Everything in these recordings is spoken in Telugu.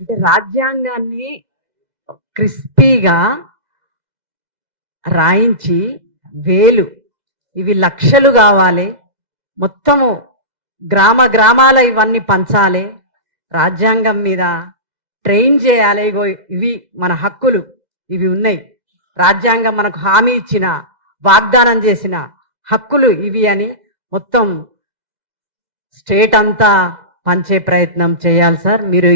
అంటే రాజ్యాంగాన్ని క్రిస్పీగా రాయించి వేలు ఇవి లక్షలు కావాలి, మొత్తము గ్రామాల ఇవన్నీ పంచాలి, రాజ్యాంగం మీద ట్రైన్ చేయాలి. ఇగో ఇవి మన హక్కులు, ఇవి ఉన్నాయి, రాజ్యాంగం మనకు హామీ ఇచ్చిన వాగ్దానం చేసిన హక్కులు ఇవి అని మొత్తం స్టేట్ అంతా పంచే ప్రయత్నం చేయాలి సార్. మీరు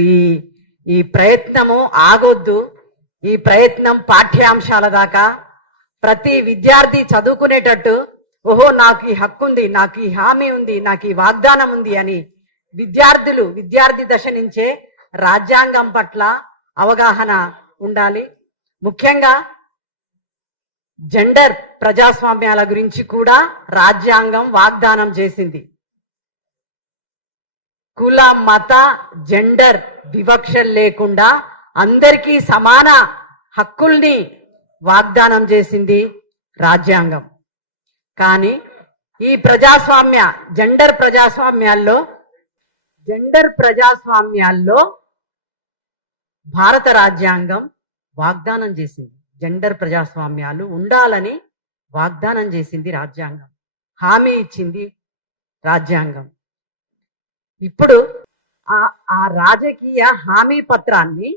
ఈ ప్రయత్నము ఆగొద్దు. ఈ ప్రయత్నం పాఠ్యాంశాల దాకా ప్రతి విద్యార్థి చదువుకునేటట్టు, ఓహో నాకు ఈ హక్కు ఉంది, నాకు ఈ హామీ ఉంది, నాకు ఈ వాగ్దానం ఉంది అని విద్యార్థి దశ నుంచే రాజ్యాంగం పట్ల అవగాహన ఉండాలి. ముఖ్యంగా జెండర్ ప్రజాస్వామ్యాల గురించి కూడా రాజ్యాంగం వాగ్దానం చేసింది. కుల మత జెండర్ వివక్షలు లేకుండా అందరికీ సమాన హక్కుల్ని వాగ్దానం చేసింది రాజ్యాంగం. కానీ ఈ జెండర్ ప్రజాస్వామ్యాల్లో భారత రాజ్యాంగం వాగ్దానం చేసింది, జెండర్ ప్రజాస్వామ్యాలు ఉండాలని వాగ్దానం చేసింది రాజ్యాంగం, హామీ ఇచ్చింది రాజ్యాంగం. ఇప్పుడు ఆ రాజకీయ హామీ పత్రాన్ని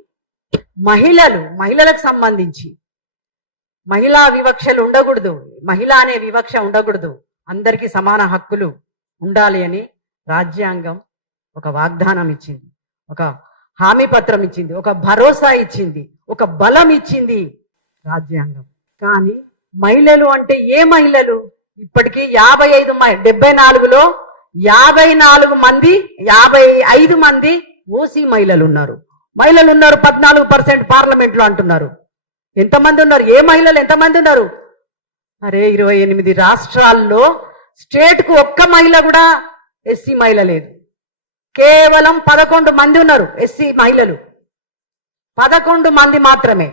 మహిళలకు సంబంధించి మహిళా వివక్షలు ఉండకూడదు, మహిళ అనే వివక్ష ఉండకూడదు, అందరికీ సమాన హక్కులు ఉండాలి అని రాజ్యాంగం ఒక వాగ్దానం ఇచ్చింది, ఒక హామీ పత్రం ఇచ్చింది, ఒక భరోసా ఇచ్చింది, ఒక బలం ఇచ్చింది రాజ్యాంగం. కానీ మహిళలు అంటే ఏ మహిళలు? ఇప్పటికీ 74లో 55 మంది ఓసీ మహిళలు ఉన్నారు. 14% పార్లమెంట్ లో అంటున్నారు. ఎంతమంది ఉన్నారు? ఏ మహిళలు ఎంతమంది ఉన్నారు? అరే 28 రాష్ట్రాల్లో స్టేట్ కు ఒక్క మహిళ కూడా ఎస్సీ మహిళ లేదు. కేవలం 11 మంది ఉన్నారు ఎస్సీ మహిళలు, 11 మంది మాత్రమే.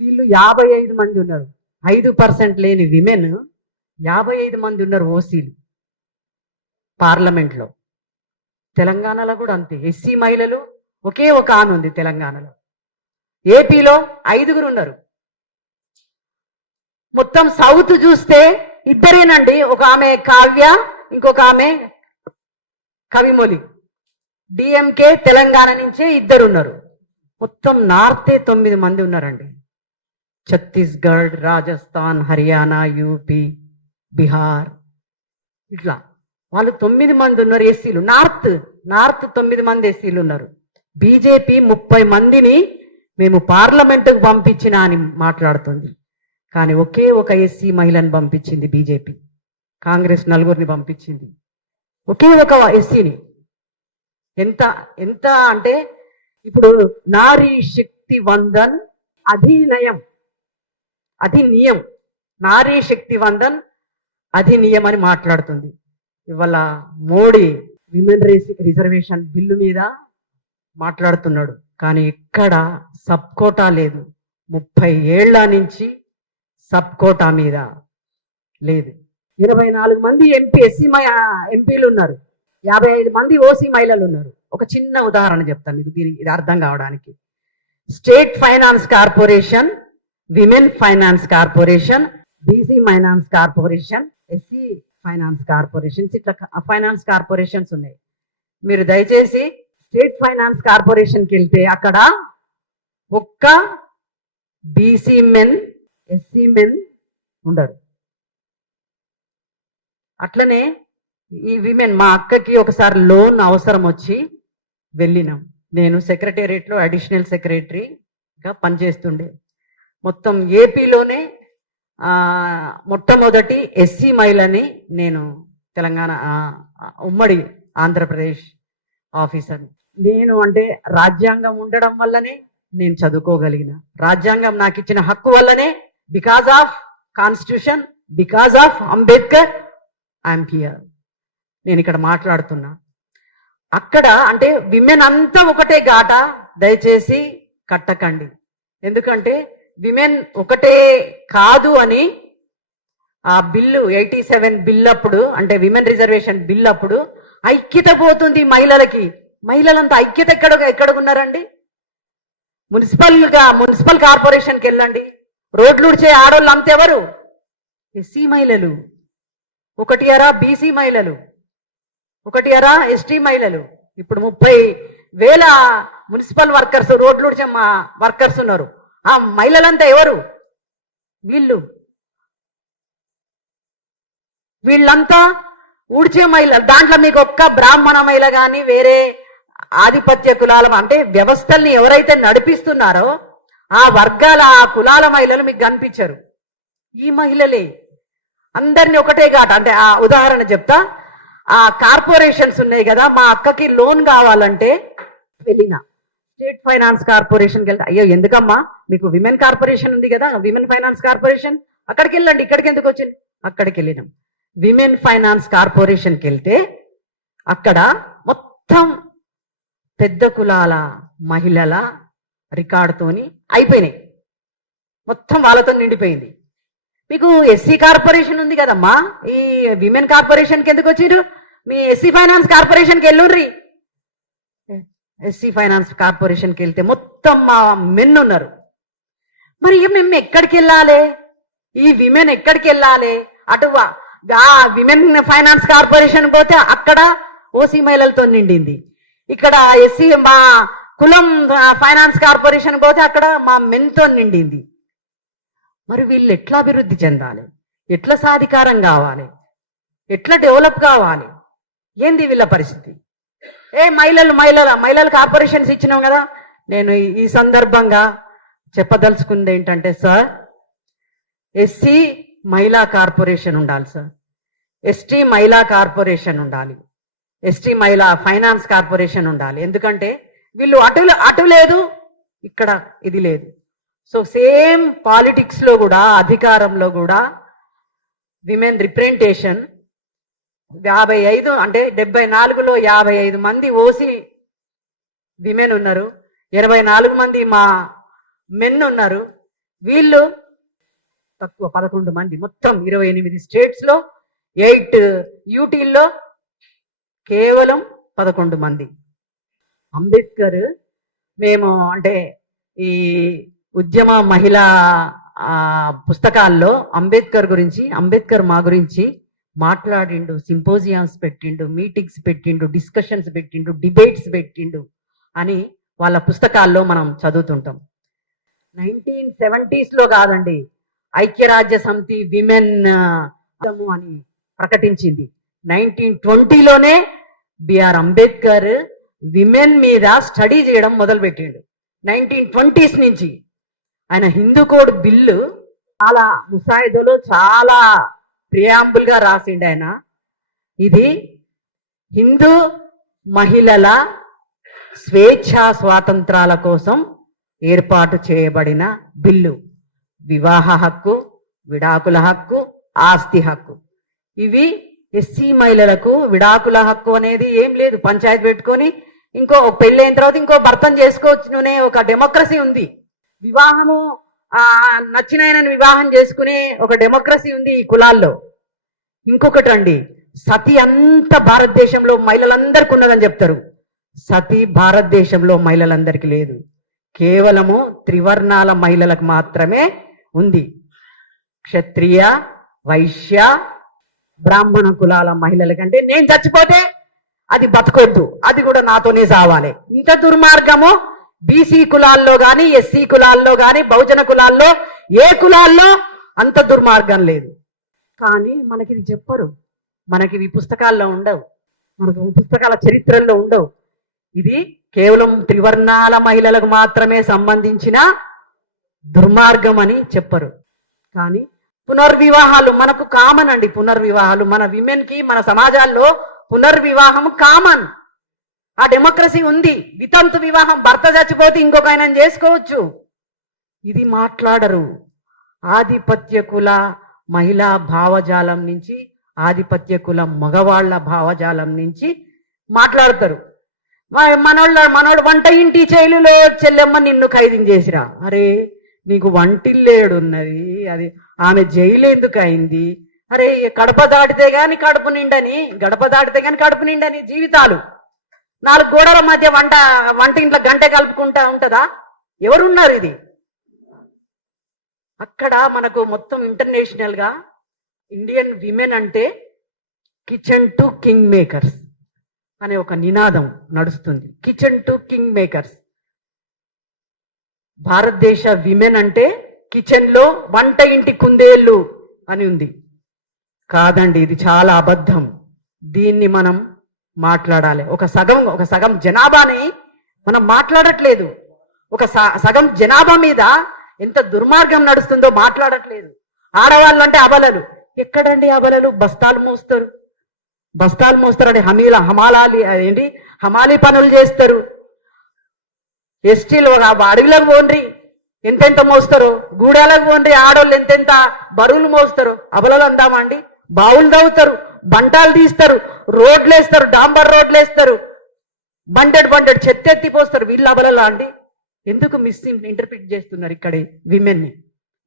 వీళ్ళు 55 మంది ఉన్నారు. 5% లేని విమెన్ 55 మంది ఉన్నారు ఓసీలు పార్లమెంట్ లో. తెలంగాణలో కూడా అంతే, ఎస్సీ మహిళలు ఒకే ఒక ఆమె ఉంది తెలంగాణలో. ఏపీలో 5 ఉన్నారు. మొత్తం సౌత్ చూస్తే ఇద్దరేనండి, ఒక ఆమె కావ్య, ఇంకొక ఆమె కవిమొలి. డిఎంకే తెలంగాణ నుంచే 2 ఉన్నారు. మొత్తం నార్తే 9 మంది ఉన్నారండి. ఛత్తీస్గఢ్, రాజస్థాన్, హర్యానా, యూపీ, బీహార్, ఇట్లా వాళ్ళు 9 మంది ఉన్నారు ఎస్సీలు. నార్త్ 9 మంది ఎస్సీలు ఉన్నారు. బీజేపీ 30 మందిని మేము పార్లమెంటుకు పంపించినా అని మాట్లాడుతుంది. కానీ ఒకే ఒక ఎస్సీ మహిళను పంపించింది బీజేపీ. కాంగ్రెస్ 4 పంపించింది, ఒకే ఒక ఎస్సీని. ఎంత అంటే ఇప్పుడు నారీ శక్తి వందన్ అధినియం నారీ శక్తి వందన్ అధినియం అని మాట్లాడుతుంది. ఇవాళ మోడీ విమెన్ రిజర్వేషన్ బిల్లు మీద మాట్లాడుతున్నాడు, కానీ ఇక్కడ సబ్ కోటా లేదు. 30 ఏళ్ల నుంచి సబ్ కోటా మీద లేదు. 24 మంది ఎస్సీ ఎంపీలు ఉన్నారు, 55 మంది ఓసీ మహిళలు ఉన్నారు. ఒక చిన్న ఉదాహరణ చెప్తాను మీకు, ఇది అర్థం కావడానికి. State finance corporation, women finance corporation, BC finance corporation, SC finance corporations, ఇట్లా ఫైనాన్స్ కార్పొరేషన్స్ ఉన్నాయి. మీరు దయచేసి స్టేట్ ఫైనాన్స్ కార్పొరేషన్కి వెళ్తే అక్కడ ఒక్క బీసీ మెన్, ఎస్సీ మెన్ ఉండరు. అట్లనే ఈ విమెన్, మా అక్కకి ఒకసారి లోన్ అవసరం వచ్చి వెళ్ళినాం. నేను సెక్రటేరియట్లో అడిషనల్ సెక్రటరీగా పనిచేస్తుండే. మొత్తం ఏపీలోనే మొట్టమొదటి ఎస్సీ మహిళని నేను తెలంగాణ ఉమ్మడి ఆంధ్రప్రదేశ్ ఆఫీసర్. నేను అంటే రాజ్యాంగం ఉండడం వల్లనే నేను చదువుకోగలిగిన, రాజ్యాంగం నాకు ఇచ్చిన హక్కు వల్లనే, because of constitution, because of Ambedkar I'm here. నేను ఇక్కడ మాట్లాడుతున్నా. అక్కడ అంటే విమెన్ అంతా ఒకటే ఘాట, దయచేసి కట్టకండి. ఎందుకంటే విమెన్ ఒకటే కాదు అని ఆ బిల్లు 87 బిల్ అప్పుడు, అంటే విమెన్ రిజర్వేషన్ బిల్ అప్పుడు ఐక్యత పోతుంది మహిళలకి. మహిళలంతా ఐక్యత ఎక్కడ ఉన్నారండి? మున్సిపల్ కార్పొరేషన్కి వెళ్ళండి, రోడ్లు ఉడిచే ఆడోళ్ళు అంత ఎవరు? ఎస్సీ మహిళలు. ఒకటి అరా బీసీ మహిళలు, ఒకటి అరా ఎస్టీ మహిళలు. ఇప్పుడు 30,000 మున్సిపల్ వర్కర్స్, రోడ్లు ఉడిచే మా వర్కర్స్ ఉన్నారు. ఆ మహిళలంతా ఎవరు? వీళ్ళంతా ఊడ్చే మహిళలు. దాంట్లో మీకు ఒక్క బ్రాహ్మణ మహిళ కానీ వేరే ఆధిపత్య కులాల అంటే వ్యవస్థల్ని ఎవరైతే నడిపిస్తున్నారో ఆ వర్గాల ఆ కులాల మహిళలు మీకు కనిపించరు. ఈ మహిళలే అందరినీ ఒకటే ఘాట. అంటే ఆ ఉదాహరణ చెప్తా. ఆ కార్పొరేషన్స్ ఉన్నాయి కదా, మా అక్కకి లోన్ కావాలంటే వెళ్ళిన స్టేట్ ఫైనాన్స్ కార్పొరేషన్కి వెళ్తే, అయ్యో ఎందుకమ్మా మీకు విమెన్ కార్పొరేషన్ ఉంది కదా, విమెన్ ఫైనాన్స్ కార్పొరేషన్, అక్కడికి వెళ్ళండి, ఇక్కడికి ఎందుకు వచ్చింది? అక్కడికి వెళ్ళినాం. విమెన్ ఫైనాన్స్ కార్పొరేషన్కి వెళ్తే అక్కడ మొత్తం పెద్ద కులాల మహిళల రికార్డుతోని అయిపోయినాయి, మొత్తం వాళ్ళతో నిండిపోయింది. మీకు ఎస్సీ కార్పొరేషన్ ఉంది కదమ్మా, ఈ విమెన్ కార్పొరేషన్కి ఎందుకు వచ్చిర్రు? మీ ఎస్సీ ఫైనాన్స్ కార్పొరేషన్కి వెళ్ళుర్రి. ఎస్సీ ఫైనాన్స్ కార్పొరేషన్కి వెళ్తే మొత్తం మా మెన్ ఉన్నారు. మరి మేము ఎక్కడికి వెళ్ళాలి? ఈ విమెన్ ఎక్కడికి వెళ్ళాలి? అటు ఆ విమెన్ ఫైనాన్స్ కార్పొరేషన్ పోతే అక్కడ ఓసీ మహిళలతో నిండింది, ఇక్కడ ఎస్సీ మా కులం ఫైనాన్స్ కార్పొరేషన్ పోతే అక్కడ మా మెన్తో నిండింది. మరి వీళ్ళు ఎట్లా అభివృద్ధి చెందాలి? ఎట్లా సాధికారం కావాలి? ఎట్లా డెవలప్ కావాలి? ఏంది వీళ్ళ పరిస్థితి? మహిళల కార్పొరేషన్స్ ఇచ్చినాం కదా. నేను ఈ సందర్భంగా చెప్పదలుచుకుంది ఏంటంటే, సార్, ఎస్సీ మహిళా కార్పొరేషన్ ఉండాలి సార్, ఎస్టీ మహిళా కార్పొరేషన్ ఉండాలి, ఎస్టీ మహిళా ఫైనాన్స్ కార్పొరేషన్ ఉండాలి. ఎందుకంటే వీళ్ళు అటు లేదు, ఇక్కడ ఇది లేదు. సో సేమ్ పాలిటిక్స్ లో కూడా, అధికారంలో కూడా విమెన్ రిప్రజెంటేషన్ 55 అంటే 74లో 55 మంది ఓసీ విమెన్ ఉన్నారు, 24 మంది మా మెన్ ఉన్నారు. వీళ్ళు తక్కువ 11 మంది, మొత్తం 28 స్టేట్స్ లో 8 యూటీల్లో కేవలం 11 మంది. అంబేద్కర్ మేము అంటే ఈ ఉద్యమ మహిళా పుస్తకాల్లో అంబేద్కర్ మా గురించి మాట్లాడిండు, సింపోజియమ్స్ పెట్టిండు, మీటింగ్స్ పెట్టిండు, డిస్కషన్స్ పెట్టిండు, డిబేట్స్ పెట్టిండు అని వాళ్ళ పుస్తకాల్లో మనం చదువుతుంటాం. 1970s లో కాదండి, ఐక్యరాజ్య సమితి విమెన్ అని ప్రకటించింది. 1920లోనే బిఆర్ అంబేద్కర్ విమెన్ మీద స్టడీ చేయడం మొదలుపెట్టిండు. 1920s నుంచి ఆయన హిందూ కోడ్ బిల్లు చాలా ముసాయిదాలో చాలా ప్రియాంబుల్ గా రాసిండు ఆయన. ఇది హిందూ మహిళల స్వేచ్ఛా స్వాతంత్రాల కోసం ఏర్పాటు చేయబడిన బిల్లు. వివాహ హక్కు, విడాకుల హక్కు, ఆస్తి హక్కు. ఇవి ఎస్సీ మహిళలకు విడాకుల హక్కు అనేది ఏం లేదు. పంచాయతీ పెట్టుకొని ఇంకో పెళ్ళైన తర్వాత ఇంకో భర్తను చేసుకోవచ్చునే ఒక డెమోక్రసీ ఉంది. వివాహము నచ్చినైనని వివాహం చేసుకునే ఒక డెమోక్రసీ ఉంది ఈ కులాల్లో. ఇంకొకటి అండి, సతి అంత భారతదేశంలో మహిళలందరికీ ఉన్నదని చెప్తారు. సతి భారతదేశంలో మహిళలందరికీ లేదు, కేవలము త్రివర్ణాల మహిళలకు మాత్రమే ఉంది. క్షత్రియ, వైశ్య, బ్రాహ్మణ కులాల మహిళలకంటే నేను చచ్చిపోతే అది బతకొద్దు, అది కూడా నాతోనే సావాలి. ఇంత దుర్మార్గము బీసీ కులాల్లో కానీ, ఎస్సీ కులాల్లో కానీ, బహుజన కులాల్లో, ఏ కులాల్లో అంత దుర్మార్గం లేదు. కానీ మనకి ఇది చెప్పరు, మనకి ఇవి పుస్తకాల్లో ఉండవు, మనకు పుస్తకాల చరిత్రల్లో ఉండవు. ఇది కేవలం త్రివర్ణాల మహిళలకు మాత్రమే సంబంధించిన దుర్మార్గం అని చెప్పరు. కానీ పునర్వివాహాలు మనకు కామన్ అండి. పునర్వివాహాలు మన విమెన్ కి, మన సమాజాల్లో పునర్వివాహం కామన్. ఆ డెమోక్రసీ ఉంది. వితంతు వివాహం, భర్త చచ్చిపోతే ఇంకొక ఆయన చేసుకోవచ్చు. ఇది మాట్లాడరు. ఆధిపత్య కుల మహిళా భావజాలం నుంచి, ఆధిపత్య కుల మగవాళ్ల భావజాలం నుంచి మాట్లాడతారు. మనోడు వంట ఇంటి జైలులో చెల్లెమ్మ నిన్ను ఖైదీ చేసిరా. అరే నీకు వంటిల్లేడున్నది, అది ఆమె జైలు ఎందుకు అయింది? అరే గడప దాటితే గాని కడుపు నిండని జీవితాలు. 4 గోడల మధ్య వంట ఇంట్లో గంట కలుపుకుంటా ఉంటదా? ఎవరున్నారు ఇది? అక్కడ మనకు మొత్తం ఇంటర్నేషనల్ గా ఇండియన్ విమెన్ అంటే కిచెన్ టు కింగ్ మేకర్స్ అనే ఒక నినాదం నడుస్తుంది. Kitchen to king makers. భారతదేశ విమెన్ అంటే కిచెన్ లో వంట ఇంటి కుందేళ్ళు అని ఉంది. కాదండి, ఇది చాలా అబద్ధం. దీన్ని మనం మాట్లాడాలి. ఒక సగం జనాభాని మనం మాట్లాడట్లేదు. సగం జనాభా మీద ఎంత దుర్మార్గం నడుస్తుందో మాట్లాడట్లేదు. ఆడవాళ్ళు అంటే అబలలు. ఎక్కడండి అబలలు? బస్తాలు మోస్తారు అంటే హమాలీ పనులు చేస్తారు. ఎస్టీలు అడవిలకు పోండ్రి, ఎంతెంత మోస్తారు. గూడాలకు పోండ్రి, ఆడోళ్ళు ఎంతెంత బరువులు మోస్తారు. అబలలు అందామా అండి? బావులు తవ్వుతారు, బంటాలు తీస్తారు, రోడ్లు వేస్తారు, డాంబర్ రోడ్లు వేస్తారు, బండెడ్ చెత్త ఎత్తిపోస్తారు. వీళ్ళు అబలలా అండి? ఎందుకు ఇంటర్ప్రిట్ చేస్తున్నారు ఇక్కడి విమెన్ని?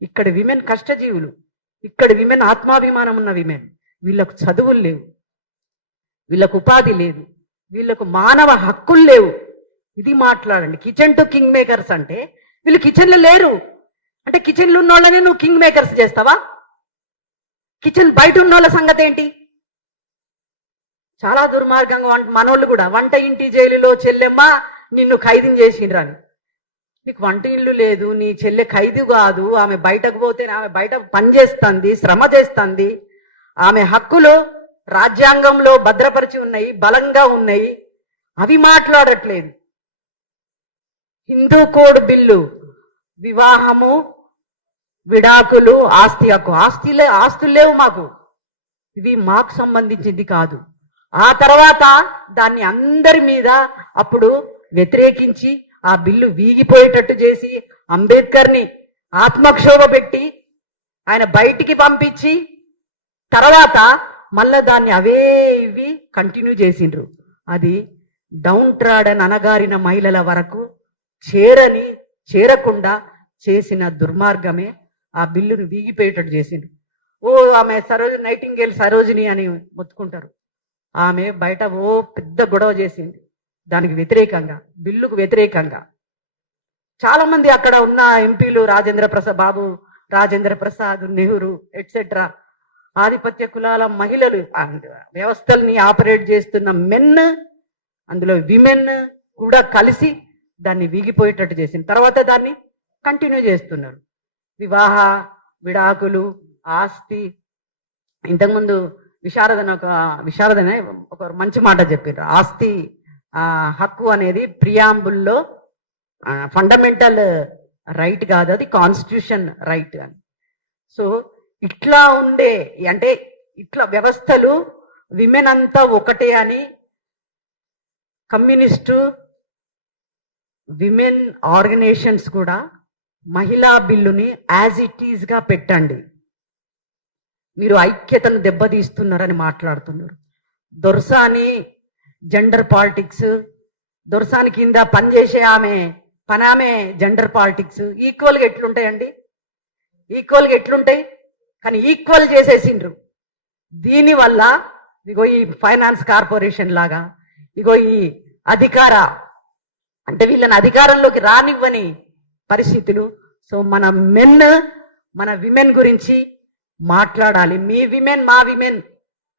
ఇక్కడ విమెన్ కష్టజీవులు, ఇక్కడ విమెన్ ఆత్మాభిమానం ఉన్న విమెన్. వీళ్ళకు చదువులు లేవు, వీళ్ళకు ఉపాధి లేదు, వీళ్ళకు మానవ హక్కులు లేవు. ఇది మాట్లాడండి. కిచెన్ టు కింగ్ మేకర్స్ అంటే వీళ్ళు కిచెన్లో లేరు. అంటే కిచెన్లో ఉన్న వాళ్ళని నువ్వు కింగ్ మేకర్స్ చేస్తావా? కిచెన్ బయట ఉన్న వాళ్ళ సంగతి ఏంటి? చాలా దుర్మార్గంగా మనోళ్ళు కూడా వంట ఇంటి జైలులో చెల్లెమ్మ నిన్ను ఖైదీని చేసిండ్రని. నీకు వంట ఇల్లు లేదు, నీ చెల్లె ఖైదీ కాదు. ఆమె బయటకు పోతే ఆమె బయట పని చేస్తుంది, శ్రమ చేస్తుంది. ఆమె హక్కులు రాజ్యాంగంలో భద్రపరిచి ఉన్నాయి, బలంగా ఉన్నాయి. అవి మాట్లాడట్లేదు. హిందూ కోడ్ బిల్లు, వివాహము, విడాకులు, ఆస్తి హక్కు. ఆస్తులు లేవు మాకు, ఇవి మాకు సంబంధించింది కాదు. ఆ తర్వాత దాన్ని అందరి మీద అప్పుడు వ్యతిరేకించి ఆ బిల్లు వీగిపోయేటట్టు చేసి అంబేద్కర్ని ఆత్మక్షోభ పెట్టి ఆయన బయటికి పంపించి తర్వాత మళ్ళా దాన్ని అవే ఇవి కంటిన్యూ చేసిండ్రు. అది డౌన్ ట్రాడన్ అనగారిన మహిళల వరకు చేరకుండా చేసిన దుర్మార్గమే ఆ బిల్లును వీగిపోయేటట్టు చేసిండ్రు. ఆమె నైటింగేల్ సరోజిని అని మొత్తుకుంటారు. ఆమె బయట పెద్ద గొడవ చేసింది దానికి వ్యతిరేకంగా, బిల్లుకు వ్యతిరేకంగా. చాలా మంది అక్కడ ఉన్న ఎంపీలు బాబు రాజేంద్ర ప్రసాద్, నెహ్రూ ఎట్సెట్రా, ఆధిపత్య కులాల మహిళలు, వ్యవస్థల్ని ఆపరేట్ చేస్తున్న మెన్, అందులో విమెన్ కూడా కలిసి దాన్ని వీగిపోయేటట్టు చేసిన తర్వాత దాన్ని కంటిన్యూ చేస్తున్నారు. విడాకులు, ఆస్తి. ఇంతకుముందు విశారదనే ఒక మంచి మాట చెప్పారు. ఆస్తి హక్కు అనేది ప్రియాంబుల్లో ఫండమెంటల్ రైట్ కాదు, అది కాన్స్టిట్యూషన్ రైట్ అని. సో ఇట్లా ఉండే అంటే ఇట్లా వ్యవస్థలు విమెన్ అంతా ఒకటే అని కమ్యూనిస్టు విమెన్ ఆర్గనైజేషన్స్ కూడా మహిళా బిల్లుని యాజ్ ఇట్ ఈజ్ గా పెట్టండి, మీరు ఐక్యతను దెబ్బతీస్తున్నారని మాట్లాడుతున్నారు. దొర్సాని జెండర్ పాలిటిక్స్, దొర్సాని కింద పనిచేసే ఆమె జెండర్ పాలిటిక్స్ ఈక్వల్గా ఎట్లుంటాయండి? ఈక్వల్గా ఎట్లుంటాయి? కానీ ఈక్వల్ చేసేసిండ్రు. దీనివల్ల ఇగో ఈ ఫైనాన్స్ కార్పొరేషన్ లాగా, ఇగో ఈ అంటే వీళ్ళని అధికారంలోకి రానివ్వని పరిస్థితులు. సో మన విమెన్ గురించి మాట్లాడాలి. మీ విమెన్ మా విమెన్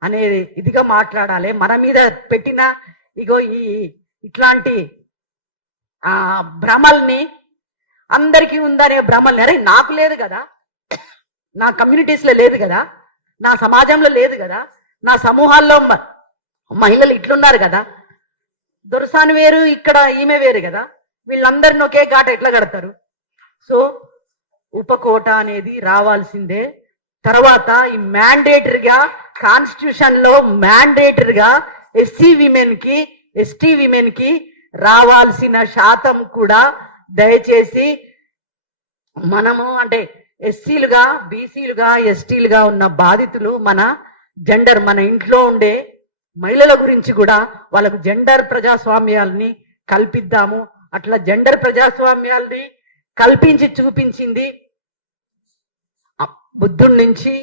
అనేది ఇదిగా మాట్లాడాలి. మన మీద పెట్టిన ఇగో ఇట్లాంటి భ్రమల్ని, అందరికీ ఉందనే భ్రమల్ని, అరే నాకు లేదు కదా, నా కమ్యూనిటీస్లో లేదు కదా, నా సమాజంలో లేదు కదా, నా సమూహాల్లో మహిళలు ఇట్లున్నారు కదా, దొరసాని వేరు, ఇక్కడ ఈమె వేరు కదా, వీళ్ళందరిని ఒకే ఘాట ఎట్లా కడతారు? సో ఉపకోట అనేది రావాల్సిందే. తర్వాత ఈ మ్యాండేటరీగా కాన్స్టిట్యూషన్ లో మ్యాండేటరీగా ఎస్సీ విమెన్ కి, ఎస్టీ విమెన్ కి రావాల్సిన శాతం కూడా దయచేసి మనము అంటే ఎస్సీలుగా, బీసీలుగా, ఎస్టీలుగా ఉన్న బాధితులు మన ఇంట్లో ఉండే మహిళల గురించి కూడా వాళ్ళకు జెండర్ ప్రజాస్వామ్యాల్ని కల్పిద్దాము. అట్లా జెండర్ ప్రజాస్వామ్యాల్ని కల్పించి చూపించింది బుద్ధుడి నుంచి,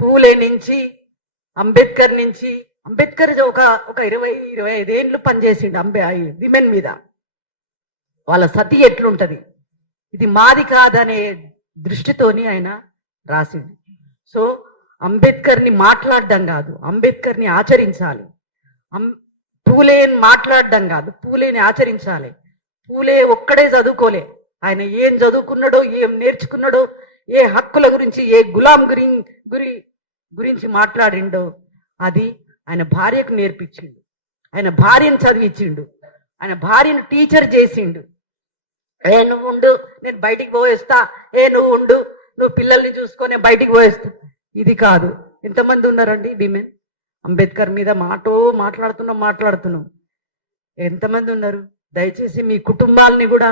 పూలే నుంచి, అంబేద్కర్ నుంచి. అంబేద్కర్ ఒక 20-25 ఏళ్ళు పనిచేసిండు విమెన్ మీద. వాళ్ళ సతి ఎట్లుంటది, ఇది మాది కాదనే దృష్టితోని ఆయన రాసిండు. సో అంబేద్కర్ని మాట్లాడడం కాదు, అంబేద్కర్ని ఆచరించాలి. పూలేని మాట్లాడడం కాదు, పూలేని ఆచరించాలి. పూలే ఒక్కడే చదువుకోలే, ఆయన ఏం చదువుకున్నాడో, ఏం నేర్చుకున్నాడో, ఏ హక్కుల గురించి, ఏ గులాం గురించి మాట్లాడిండో అది ఆయన భార్యకు నేర్పించిండు, ఆయన భార్యను చదివించిండు, ఆయన భార్యను టీచర్ చేసిండు. ఏ నువ్వు ఉండు, నేను బయటికి పోయేస్తా, నువ్వు ఉండు, నువ్వు పిల్లల్ని చూసుకొని బయటికి పోయేస్తా, ఇది కాదు. ఎంతమంది ఉన్నారండి విమెన్ అంబేద్కర్ మీద మాట్లాడుతున్నాం. ఎంతమంది ఉన్నారు? దయచేసి మీ కుటుంబాలని కూడా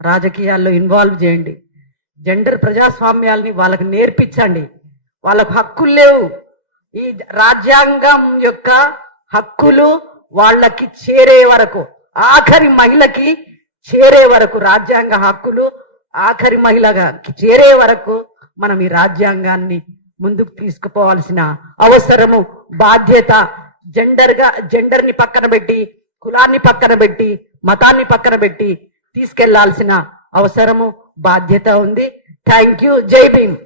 రాజకీయాల్లో ఇన్వాల్వ్ చేయండి. జెండర్ ప్రజాస్వామ్యాల్ని వాళ్ళకి నేర్పించండి. వాళ్ళకు హక్కులు లేవు. ఈ రాజ్యాంగం యొక్క హక్కులు వాళ్ళకి చేరే వరకు, ఆఖరి మహిళకి చేరే వరకు, రాజ్యాంగ హక్కులు ఆఖరి మహిళకి చేరే వరకు మనం ఈ రాజ్యాంగాన్ని ముందుకు తీసుకుపోవాల్సిన అవసరము, బాధ్యత, జెండర్ని పక్కన పెట్టి, కులాన్ని పక్కన పెట్టి, మతాన్ని పక్కన పెట్టి తీసుకెళ్లాల్సిన అవసరము, బాధ్యత ఉంది. Thank you. జై భీమ్.